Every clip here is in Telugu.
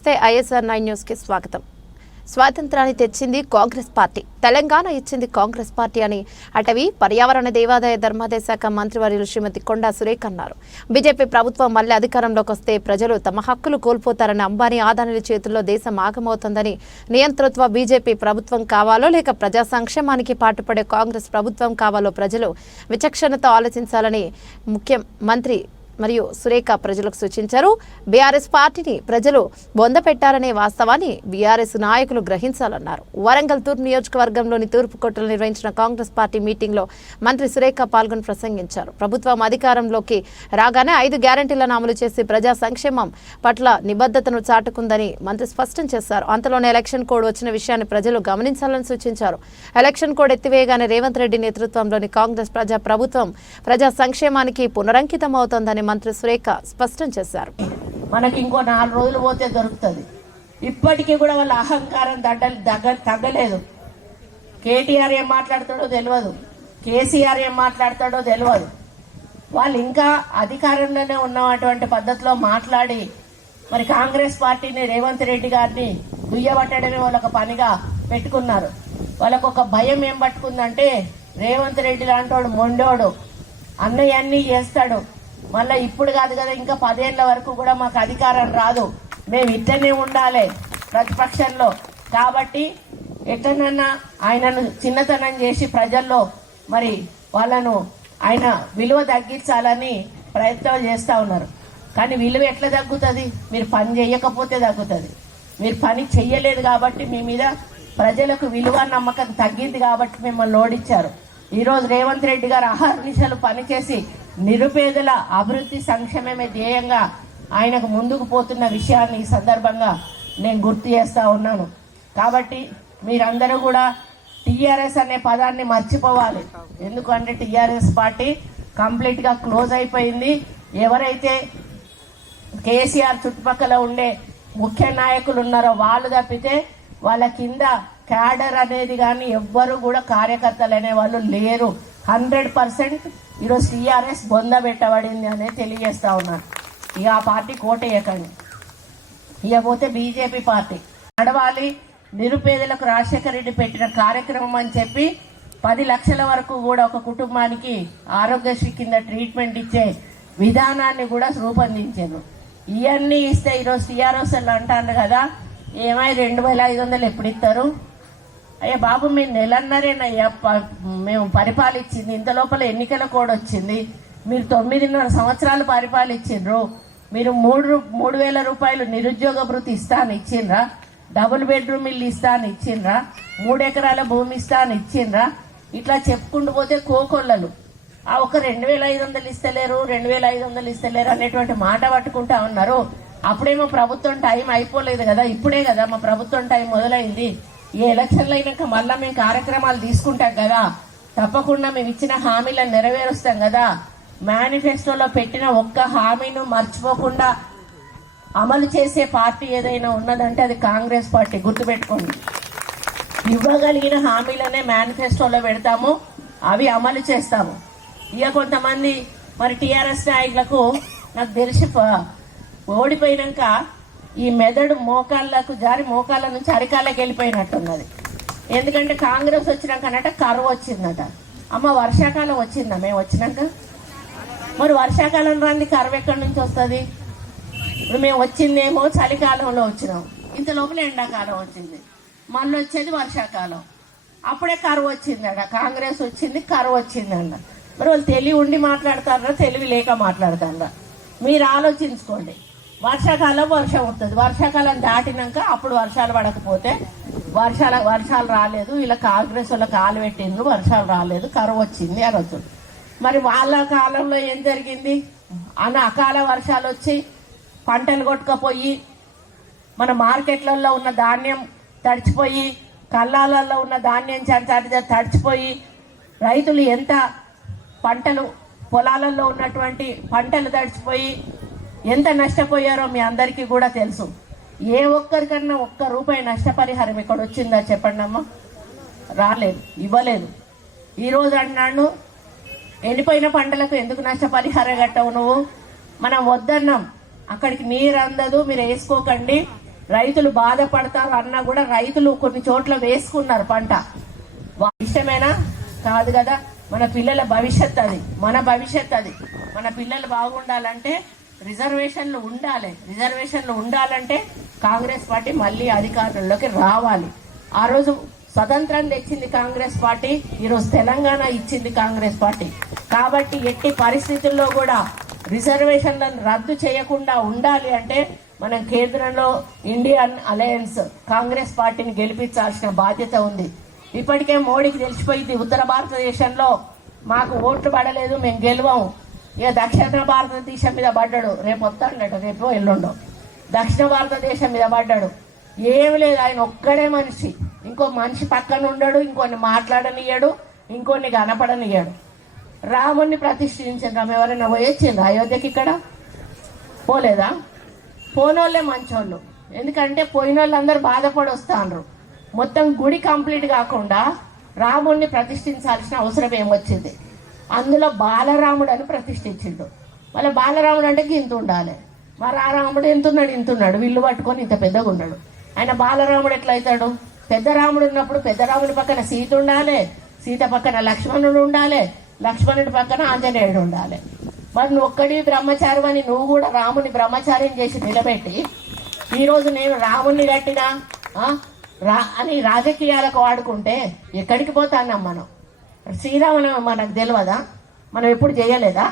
నమస్తే ISR9 న్యూస్ కి స్వాగతం. స్వాతంత్రాన్ని తెచ్చింది కాంగ్రెస్ పార్టీ, తెలంగాణ ఇచ్చింది కాంగ్రెస్ పార్టీ అని అటవీ పర్యావరణ దేవాదాయ ధర్మాదాయ శాఖ మంత్రివర్యులు శ్రీమతి కొండా సురేఖ అన్నారు. బీజేపీ ప్రభుత్వం మళ్లీ అధికారంలోకి వస్తే ప్రజలు తమ హక్కులు కోల్పోతారని, అంబానీ ఆదానుల చేతుల్లో దేశం ఆగమవుతుందని, నియంతృత్వ బీజేపీ ప్రభుత్వం కావాలో లేక ప్రజా సంక్షేమానికి పాటుపడే కాంగ్రెస్ ప్రభుత్వం కావాలో ప్రజలు విచక్షణతో ఆలోచించాలని ముఖ్యమంత్రి మరియు సురేఖ ప్రజలకు సూచించారు. బీఆర్ఎస్ పార్టీని ప్రజలు బొందపెట్టారనే వాస్తవాన్ని బీఆర్ఎస్ నాయకులు గ్రహించాలన్నారు. వరంగల్ తూర్పు నియోజకవర్గంలోని తూర్పు కోటలో నిర్వహించిన కాంగ్రెస్ పార్టీ మీటింగ్లో మంత్రి సురేఖ పాల్గొని ప్రసంగించారు. ప్రభుత్వం అధికారంలోకి రాగానే 5 గ్యారంటీలను అమలు చేసి ప్రజా సంక్షేమం పట్ల నిబద్ధతను చాటుకుందని మంత్రి స్పష్టం చేశారు. అంతలోనే ఎలక్షన్ కోడ్ వచ్చిన విషయాన్ని ప్రజలు గమనించాలని సూచించారు. ఎలక్షన్ కోడ్ ఎత్తివేయగానే రేవంత్ రెడ్డి నేతృత్వంలోని కాంగ్రెస్ ప్రభుత్వం ప్రజా సంక్షేమానికి పునరంకితం అవుతోందని మంత్రి సురేఖ స్పష్టం చేశారు. మనకి ఇంకో 4 రోజులు పోతే దొరుకుతుంది. ఇప్పటికీ కూడా వాళ్ళ అహంకారం తగ్గలేదు. కేటీఆర్ ఏం మాట్లాడతాడో తెలియదు, కేసీఆర్ ఏం మాట్లాడతాడో తెలియదు. వాళ్ళు ఇంకా అధికారంలోనే ఉన్నటువంటి పద్ధతిలో మాట్లాడి మరి కాంగ్రెస్ పార్టీని, రేవంత్ రెడ్డి గారిని దుయ్యబట్టడమే వాళ్ళొక పనిగా పెట్టుకున్నారు. వాళ్ళకు ఒక భయం ఏం పట్టుకుందంటే, రేవంత్ రెడ్డి లాంటోడు మొండోడు, అన్నయ్య అన్నీ చేస్తాడు, మళ్ళీ ఇప్పుడు కాదు కదా ఇంకా 10 ఏళ్ల వరకు కూడా మాకు అధికారం రాదు, మేము ఇట్లనే ఉండాలి ప్రతిపక్షంలో. కాబట్టి ఎట్లనన్నా ఆయనను చిన్నతనం చేసి ప్రజల్లో మరి వాళ్ళను ఆయన విలువ తగ్గించాలని ప్రయత్నం చేస్తూ ఉన్నారు. కానీ విలువ ఎట్లా తగ్గుతుంది? మీరు పని చేయకపోతే తగ్గుతుంది. మీరు పని చెయ్యలేదు కాబట్టి మీ మీద ప్రజలకు విలువ నమ్మకం తగ్గింది కాబట్టి మిమ్మల్ని ఓడించారు. ఈరోజు రేవంత్ రెడ్డి గారు అహర్నిశలు పనిచేసి నిరుపేదల అభివృద్ధి సంక్షేమమే ధ్యేయంగా ఆయనకు ముందుకు పోతున్న విషయాన్ని ఈ సందర్భంగా నేను గుర్తు చేస్తా ఉన్నాను. కాబట్టి మీరందరూ కూడా టీఆర్ఎస్ అనే పదాన్ని మర్చిపోవాలి. ఎందుకంటే టీఆర్ఎస్ పార్టీ కంప్లీట్గా క్లోజ్ అయిపోయింది. ఎవరైతే కేసీఆర్ చుట్టుపక్కల ఉండే ముఖ్య నాయకులు ఉన్నారో వాళ్ళు తప్పితే వాళ్ళ కింద క్యాడర్ అనేది కానీ ఎవ్వరు కూడా కార్యకర్తలు అనే వాళ్ళు లేరు. 100% ఈరోజు టీఆర్ఎస్ బొంద పెట్టబడింది అనేది తెలియజేస్తా ఉన్నాను. ఇక ఆ పార్టీ కోటేయకండి. ఇకపోతే బీజేపీ పార్టీ నడవాలి. నిరుపేదలకు రాజశేఖర రెడ్డి పెట్టిన కార్యక్రమం అని చెప్పి 10 లక్షల వరకు కూడా ఒక కుటుంబానికి ఆరోగ్యశ్రీ కింద ట్రీట్మెంట్ ఇచ్చే విధానాన్ని కూడా రూపొందించారు. ఇవన్నీ ఇస్తే ఈరోజు టీఆర్ఎస్ అంటారు కదా, ఏమై 2500 ఎప్పుడు ఇస్తారు? అయ్యా బాబు, మీరు నెలన్నరేనయ్యా మేము పరిపాలించింది, ఇంత లోపల ఎన్నికల కోడ్ వచ్చింది. మీరు 9.5 సంవత్సరాలు పరిపాలించిండ్రు. మీరు 3,000 రూపాయలు నిరుద్యోగ భృతి ఇస్తా అని ఇచ్చిండ్రా? డబుల్ బెడ్రూమ్ ఇల్లు ఇస్తా అని ఇచ్చిండ్రా? 3 ఎకరాల భూమి ఇస్తా అని ఇచ్చిండ్రా? ఇట్లా చెప్పుకుంటూ పోతే కోకొల్లలు. ఆ ఒక 2,500 ఇస్తలేరు, 2,500 ఇస్తలేరు అనేటువంటి మాట పట్టుకుంటా ఉన్నారు. అప్పుడేమో ప్రభుత్వం టైం అయిపోలేదు కదా, ఇప్పుడే కదా మా ప్రభుత్వం టైం మొదలైంది. ఈ ఎలక్షన్లు అయినాక మళ్ళా మేము కార్యక్రమాలు తీసుకుంటాం కదా, తప్పకుండా మేము ఇచ్చిన హామీలను నెరవేరుస్తాం కదా. మేనిఫెస్టోలో పెట్టిన ఒక్క హామీను మర్చిపోకుండా అమలు చేసే పార్టీ ఏదైనా ఉన్నదంటే అది కాంగ్రెస్ పార్టీ. గుర్తుపెట్టుకోండి, ఇవ్వగలిగిన హామీలనే మేనిఫెస్టోలో పెడతాము, అవి అమలు చేస్తాము. ఇక కొంతమంది మరి టీఆర్ఎస్ నాయకులకు నాకు తెలిసి ఓడిపోయినాక ఈ మెదడు మోకాళ్ళకు జారి మోకాళ్ళ నుంచి అరికాళ్ళకి వెళ్ళిపోయినట్టున్నది. ఎందుకంటే కాంగ్రెస్ వచ్చినాకనట కరువు వచ్చిందట. అమ్మ, వర్షాకాలం వచ్చిందా మేము వచ్చినాక? మరి వర్షాకాలం రాంది కరువు ఎక్కడి నుంచి వస్తుంది? ఇప్పుడు మేము వచ్చిందేమో చలికాలంలో వచ్చినాం, ఇంత లోపల ఎండాకాలం వచ్చింది, మళ్ళీ వచ్చేది వర్షాకాలం. అప్పుడే కరువు వచ్చిందట. కాంగ్రెస్ వచ్చింది, కరువు వచ్చిందన్న. మరి వాళ్ళు తెలివి ఉండి మాట్లాడతారా, తెలివి లేక మాట్లాడతారా? మీరు ఆలోచించుకోండి. వర్షాకాలం వర్షం వస్తుంది, వర్షాకాలం దాటినాక అప్పుడు వర్షాలు పడకపోతే వర్షాలు రాలేదు, ఇలా కాంగ్రెస్ వాళ్ళ కాలు పెట్టిండ్రు, వర్షాలు రాలేదు, కరువు వచ్చింది అనొచ్చు. మరి వాళ్ళ కాలంలో ఏం జరిగింది? అకాల వర్షాలు వచ్చి పంటలు కొట్టుకపోయి మన మార్కెట్లలో ఉన్న ధాన్యం తడిచిపోయి, కళ్ళాలలో ఉన్న ధాన్యం తడిచిపోయి రైతులు ఎంత పంటలు పొలాలలో ఉన్నటువంటి పంటలు తడిచిపోయి ఎంత నష్టపోయారో మీ అందరికీ కూడా తెలుసు. ఏ ఒక్కరికన్నా ఒక్క రూపాయి నష్టపరిహారం ఇక్కడ వచ్చిందా చెప్పండి అమ్మా? రాలేదు, ఇవ్వలేదు. ఈరోజు అన్నాడు ఎండిపోయిన పంటలకు ఎందుకు నష్టపరిహారం కట్టవు నువ్వు? మనం వద్దన్నాం, అక్కడికి నీరు అందదు, మీరు వేసుకోకండి, రైతులు బాధపడతారు అన్నా కూడా రైతులు కొన్ని చోట్ల వేసుకున్నారు పంట. ఇష్టమేనా? కాదు కదా. మన పిల్లల భవిష్యత్ అది, మన భవిష్యత్ అది. మన పిల్లలు బాగుండాలంటే రిజర్వేషన్లు ఉండాలి. రిజర్వేషన్లు ఉండాలంటే కాంగ్రెస్ పార్టీ మళ్ళీ అధికారంలోకి రావాలి. ఆ రోజు స్వతంత్రం తెచ్చింది కాంగ్రెస్ పార్టీ, ఈరోజు తెలంగాణ ఇచ్చింది కాంగ్రెస్ పార్టీ. కాబట్టి ఎట్టి పరిస్థితుల్లో కూడా రిజర్వేషన్లను రద్దు చేయకుండా ఉండాలి అంటే మనం కేంద్రంలో ఇండియన్ అలయన్స్ కాంగ్రెస్ పార్టీని గెలిపించాల్సిన బాధ్యత ఉంది. ఇప్పటికే మోడీకి తెలిసిపోయింది ఉత్తర భారతదేశంలో మాకు ఓట్లు పడలేదు, మేము గెలవము. ఇక దక్షిణ భారతదేశం మీద పడ్డాడు, రేపు వస్తాడట, రేపు ఎల్లుండో దక్షిణ భారతదేశం మీద పడ్డాడు. ఏమి లేదు, ఆయన ఒక్కడే మనిషి, ఇంకో మనిషి పక్కన ఉండడు, ఇంకొన్ని మాట్లాడనియ్యాడు, ఇంకొన్ని కనపడనియ్యాడు. రాముణ్ణి ప్రతిష్ఠించారు. ఎవరైనా పోయొచ్చిండ్రు అయోధ్యకి? ఇక్కడ పోలేదా? పోనోళ్ళే మంచోళ్ళు. ఎందుకంటే పోయిన వాళ్ళందరూ బాధపడి వస్తాండ్రు. మొత్తం గుడి కంప్లీట్ కాకుండా రాముణ్ణి ప్రతిష్ఠించాల్సిన అవసరం ఏమొచ్చింది? అందులో బాలరాముడు అని ప్రతిష్ఠించిండు. మళ్ళీ బాలరాముడు అంటే ఇంత ఉండాలి, మరి ఆ రాముడు ఇంతున్నాడు, విల్లు పట్టుకొని ఇంత పెద్దగా ఉన్నాడు. ఆయన బాలరాముడు ఎట్లయితాడు? పెద్ద రాముడు ఉన్నప్పుడు పెద్ద రాముడి పక్కన సీత ఉండాలి, సీత పక్కన లక్ష్మణుడు ఉండాలి, లక్ష్మణుడి పక్కన ఆంజనేయుడు ఉండాలి. మరి నువ్వు ఒక్కడివి బ్రహ్మచారి అని నువ్వు కూడా రాముని బ్రహ్మచార్యం చేసి నిలబెట్టి ఈరోజు నేను రాముణ్ణి కట్టినా అని రాజకీయాలకు వాడుకుంటే ఎక్కడికి పోతాన్నాం మనం? శ్రీరామనవమి మనకు తెలియదా? మనం ఎప్పుడు చేయలేదా?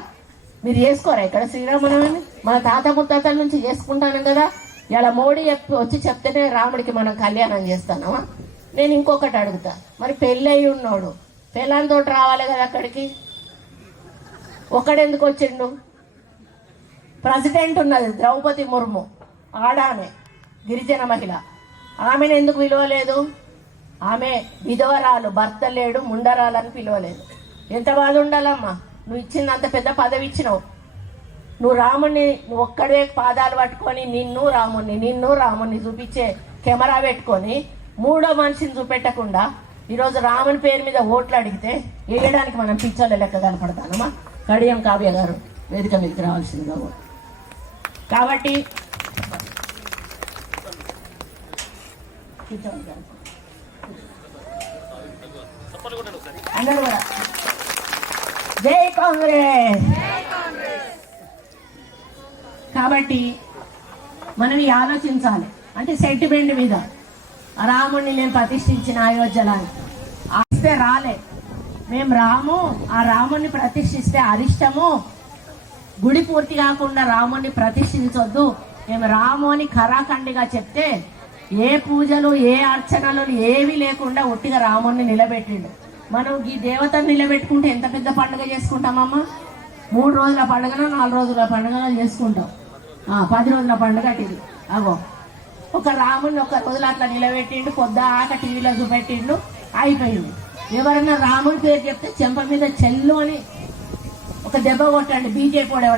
మీరు చేసుకోరా ఇక్కడ శ్రీరామనవమి? మన తాత ముత్తాతల నుంచి చేసుకుంటాను కదా. ఇలా మోడీ వచ్చి చెప్తేనే రాముడికి మనం కళ్యాణం చేస్తానమా? నేను ఇంకొకటి అడుగుతా, మరి పెళ్ళి అయి ఉన్నాడు, పెళ్ళాంతో రావాలి కదా అక్కడికి, ఒక్కడెందుకు వచ్చిండు? ప్రెసిడెంట్ ఉన్నది ద్రౌపది ముర్ము, ఆడామె గిరిజన మహిళ, ఆమెను ఎందుకు పిలవలేదు? ఆమె విధవరాలు, భర్త లేడు, ముండరాలని పిలవలేదు. ఎంత బాధ ఉండాలమ్మా? నువ్వు ఇచ్చింది అంత పెద్ద పదవి ఇచ్చినావు, నువ్వు రాముణ్ణి నువ్వు ఒక్కడే పాదాలు పట్టుకొని నిన్ను రాముణ్ణి చూపించే కెమెరా పెట్టుకొని మూడో మనిషిని చూపెట్టకుండా ఈరోజు రాముని పేరు మీద ఓట్లు అడిగితే వేయడానికి మనం పిచ్చోళ్ళ లెక్క కనపడతానమ్మా. కడియం కావ్య గారు వేదిక మీకు రావాల్సిందిగా. కాబట్టి అందరూ కూడా జై కాంగ్రెస్. కాబట్టి మనం ఆలోచించాలి, అంటే సెంటిమెంట్ మీద రాముడిని నేను ప్రతిష్ఠించిన అయోధ్యలో ఇస్తే రాలే, మేము రాము ఆ రాముడిని ప్రతిష్ఠిస్తే అరిష్టము, గుడి పూర్తి కాకుండా రాముడిని ప్రతిష్ఠించొద్దు, మేము రాము అని ఖరాఖండిగా చెప్తే ఏ పూజలు ఏ అర్చనలు ఏవి లేకుండా ఒట్టిగా రాముడిని నిలబెట్టిండు. మనం ఈ దేవతను నిలబెట్టుకుంటే ఎంత పెద్ద పండుగ చేసుకుంటామమ్మా? 3 రోజుల పండుగను 4 రోజుల పండుగలు చేసుకుంటాం, 10 రోజుల పండుగ ఇది. అగో ఒక రాముడిని 1 రోజులు అట్లా నిలబెట్టిండు, పొద్దాక టీవీలో చూపెట్టిండు, అయిపోయింది. ఎవరన్నా రాముడి పేరు చెప్తే చెంప మీద చెల్లు అని ఒక దెబ్బ కొట్టండి, బీజేపీ